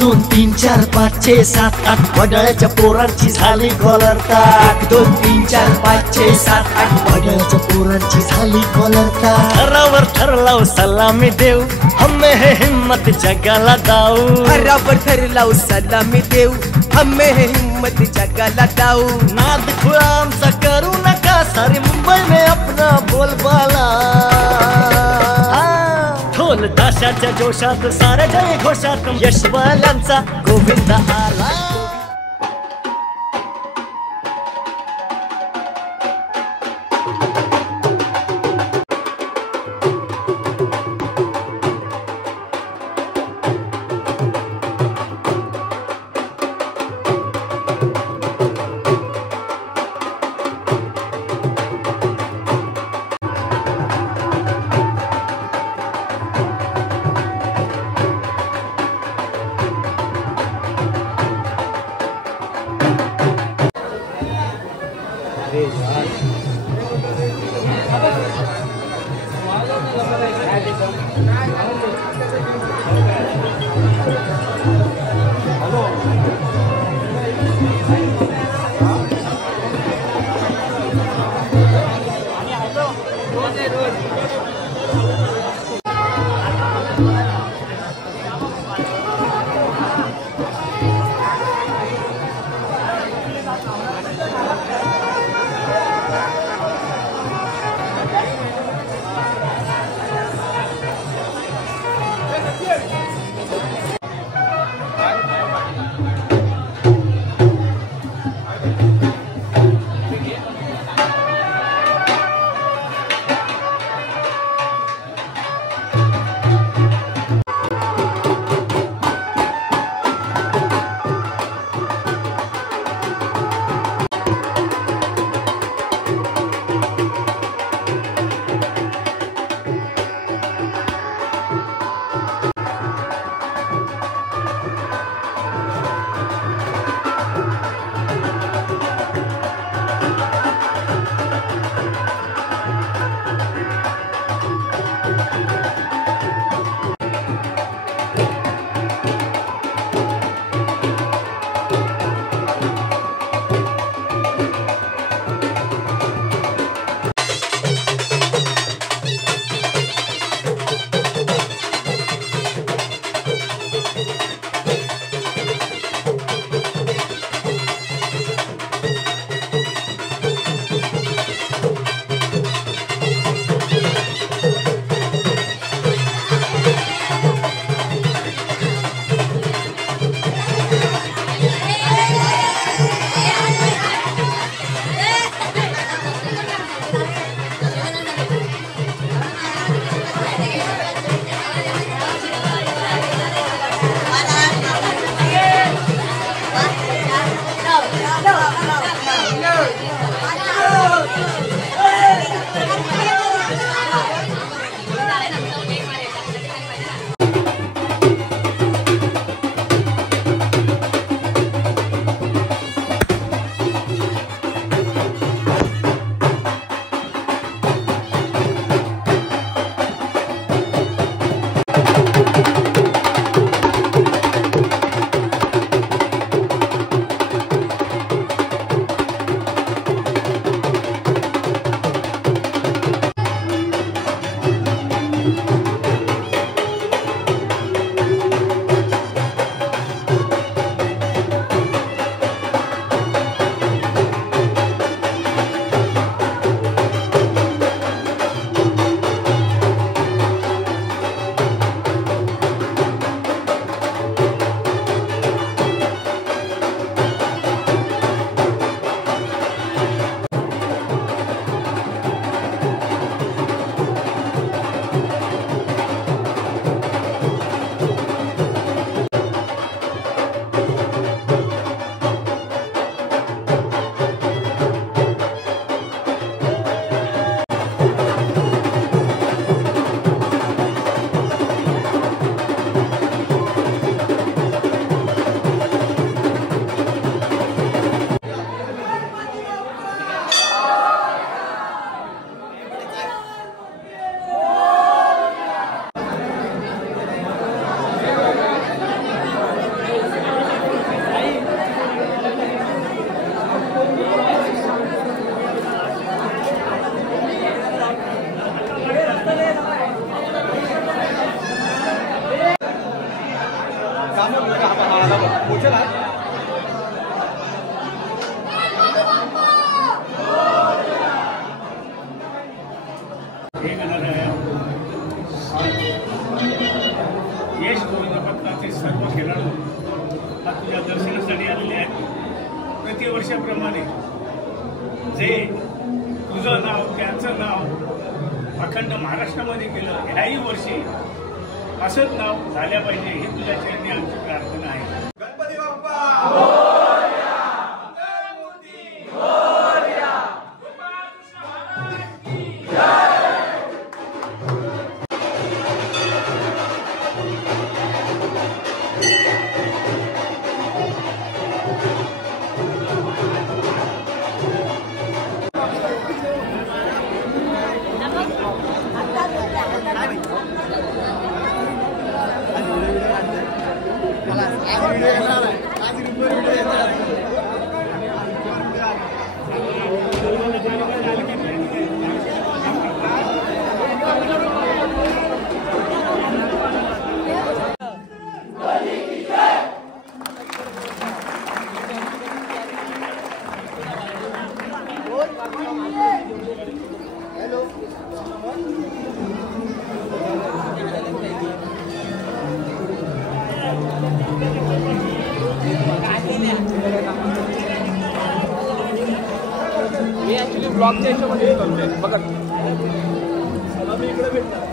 2 3 4 5 6 7 8 वडाळ्याच्या पोरांची झाली कॉलरता 1 2 3 4 5 6 7 8 वडाळ्याच्या पोरांची झाली कॉलरता थरावर थरलाव सलामी देऊ हम्मे हे हिम्मत जगाला दाऊ थरावर थरलाव सलामी देऊ हम्मे हे हिम्मत जगाला दाऊ नाद खुळा आमचा करू नका सारी मुंबई में अपना बोलबाला ढोल ताशाच्या जोशात साऱ्या जय घोषात यशवाल्यांचा गोविंद आला प्रतिवर्षाप्रमाणे जे तुझं नाव त्यांचं नाव अखंड महाराष्ट्रामध्ये केलं, ह्याही वर्षी असंच नाव झाल्या पाहिजे ही तुझ्या चरणी आमची प्रार्थना आहे. गणपती बाप्पा मी ॲक्च्युली ब्लॉगच्या याच्यामध्ये करतोय बघा. मला मी इकडे भेटणार.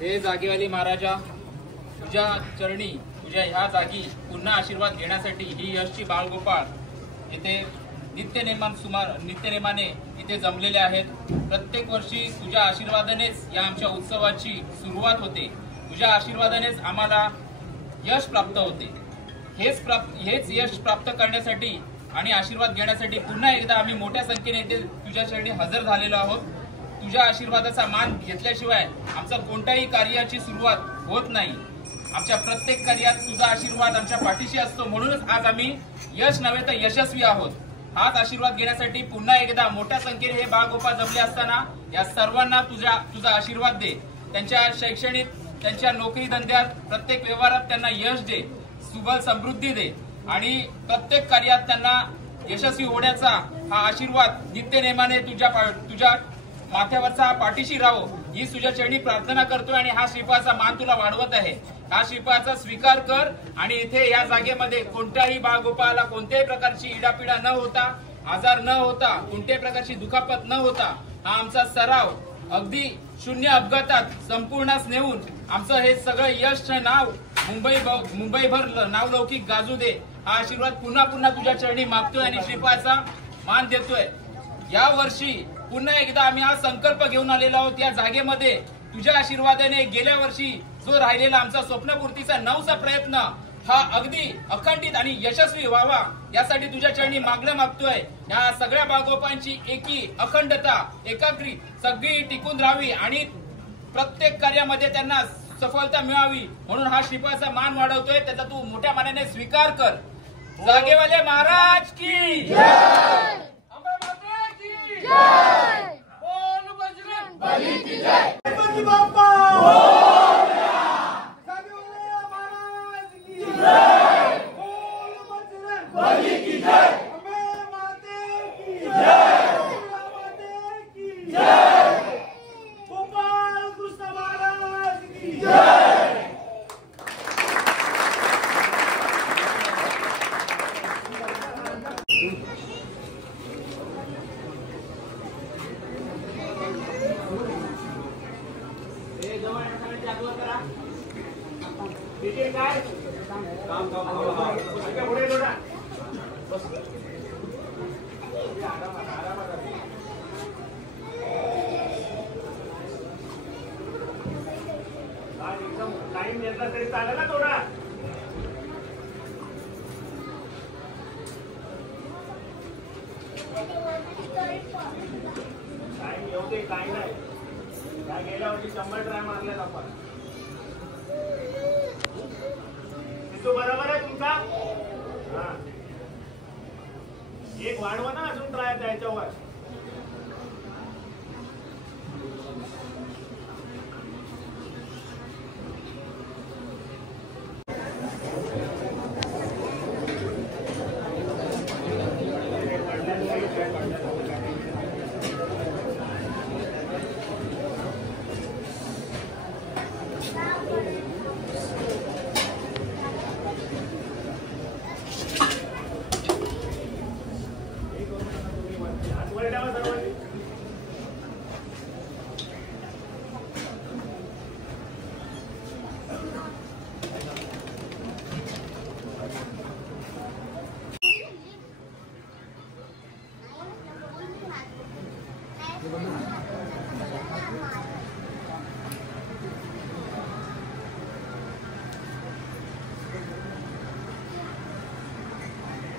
हे जागेवाली महाराजा, तुझ्या चरणी तुझ्या ह्या जागी पुन्हा आशीर्वाद घेण्यासाठी ही यशची बाळगोपाळ येथे नित्यनेमाने इथे जमलेले आहेत. प्रत्येक वर्षी तुझ्या आशीर्वादानेच या आमच्या उत्सवाची सुरुवात होते. तुझ्या आशीर्वादानेच आम्हाला यश प्राप्त होते. हेच यश प्राप्त करण्यासाठी आणि आशीर्वाद घेण्यासाठी पुन्हा एकदा आम्ही मोठ्या संख्येने इथे तुझ्या चरणी हजर झालेलो आहोत. तुझ्या आशीर्वादाचा मान घेतल्याशिवाय आमचा कोणत्याही कार्याची सुरुवात होत नाही. आमच्या प्रत्येक कार्यात तुझा आशीर्वाद आमच्या पाठीशी असतो. म्हणूनच आज आम्ही यश नव्हे तर यशस्वी आहोत. हाच आशीर्वाद घेण्यासाठी पुन्हा एकदा मोठ्या संख्येने हे बाळगोपाळ जमले असताना या सर्वांना तुझा आशीर्वाद दे. त्यांच्या शैक्षणिक, त्यांच्या नोकरी धंद्यात, प्रत्येक व्यवहारात त्यांना यश दे, सुबल समृद्धी दे आणि प्रत्येक कार्यात त्यांना यशस्वी होण्याचा हा आशीर्वाद नित्यनेमाने तुझ्या माथ्यावरचा पाठीशी राहो ही तुझ्या चरणी प्रार्थना करतोय. आणि हा श्रीफळाचा मान तुला वाढवत आहे. हा श्रीफळाचा स्वीकार कर आणि इथे या जागेमध्ये कोणत्याही बाळगोपाळाला कोणत्याही प्रकारची इडापिडा न होता, आजार न होता, कोणत्याही प्रकारची दुखापत न होता हा आमचा सराव अगदी शून्य अपघातात संपूर्णच नेऊन आमचं हे सगळं यश नाव मुंबईभर नावलौकिक गाजू दे. हा आशीर्वाद पुन्हा पुन्हा तुझ्या चरणी मागतोय आणि श्रीफळाचा मान देतोय. या वर्षी पुन्हा एकदा आम्ही हा संकल्प घेऊन आलेलो आहोत या जागेमध्ये. तुझ्या आशीर्वादाने गेल्या वर्षी जो राहिलेला आमचा स्वप्नपूर्तीचा 9चा प्रयत्न हा अगदी अखंडित आणि यशस्वी व्हावा यासाठी तुझ्या चरणी मागतोय. या सगळ्या बाळगोपांची एकी, अखंडता, एकाग्री सगळी टिकून राहावी आणि प्रत्येक कार्यामध्ये त्यांना सफलता मिळावी म्हणून हा श्रीफळाचा मान वाढवतोय. त्याचा तू मोठ्या मानाने स्वीकार कर. जागेवाले महाराज की जय, अंबे माता की जय, बोल बजरंग बली की जय, गणपती बाप्पा मोरया, जागेवाले महाराज की जय, बोल बजरंग बली की जय, अंबे तिकीट काय पुढे जोडा एकदम टाइम घेतला तरी चालेल ना थोडा टाइम येऊ दे काही नाही त्या गेल्या वर्षी 100 ट्राय मारल्यात आपण तो बरोबर आहे तुमचा हा एक वाढवा ना अजून ट्राय द्यायच्यावर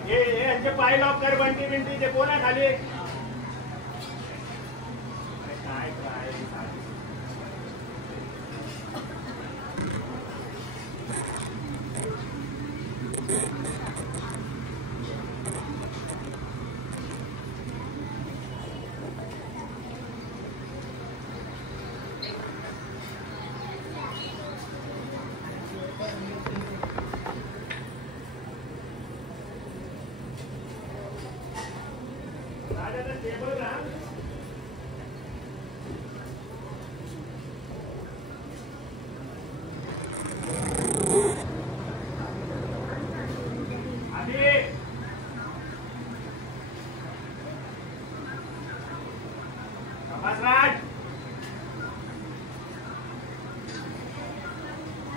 यांचे पाय लॉक कर बंटी बिंटी ते कोण आहे खाली काय काय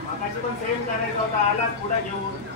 मगाशी पण सेम करायचा होता आलाच पुढे घेऊन